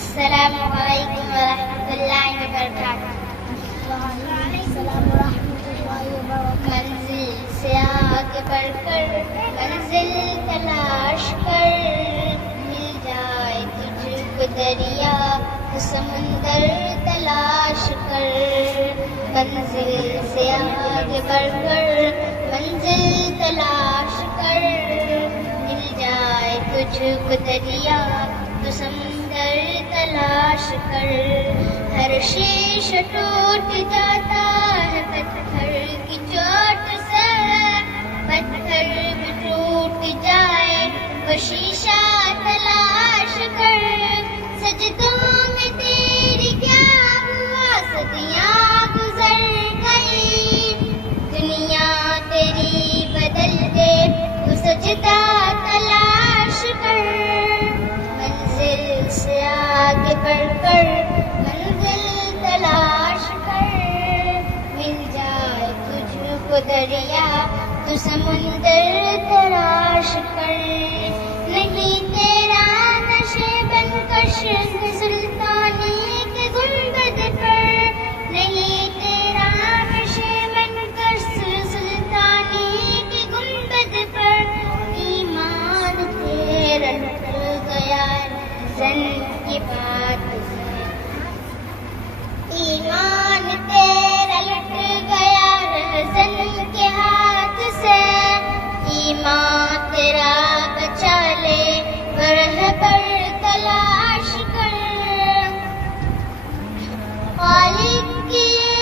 السلام علیکم ورحمۃ اللہ وبرکاتہ۔ السلام ورحمۃ اللہ وبرکاتہ۔ منزل سے آگے بڑھ کر منزل تلاش کر، مل جائے تجھ کو دریا تو سمندر تلاش کر۔ منزل سے آگے بڑھ کر منزل تلاش کر، مل جائے تجھ کو دریا تو سمندر تلاش کر۔ ہر شیشہ ٹوٹ جاتا ہے پتھر کی چوٹ سے، پتھر بھی ٹوٹ جائے وہ شیشہ تلاش کر۔ سجدوں میں تیری کیا ہوا، صدیاں گزر گئی، دنیا تیری بدل دے تو سجدہ تلاش کر۔ منزل سے آگے بڑھ کر منزل تلاش کر، مل جائے تجھ کو دریا تو سمندر تلاش کر۔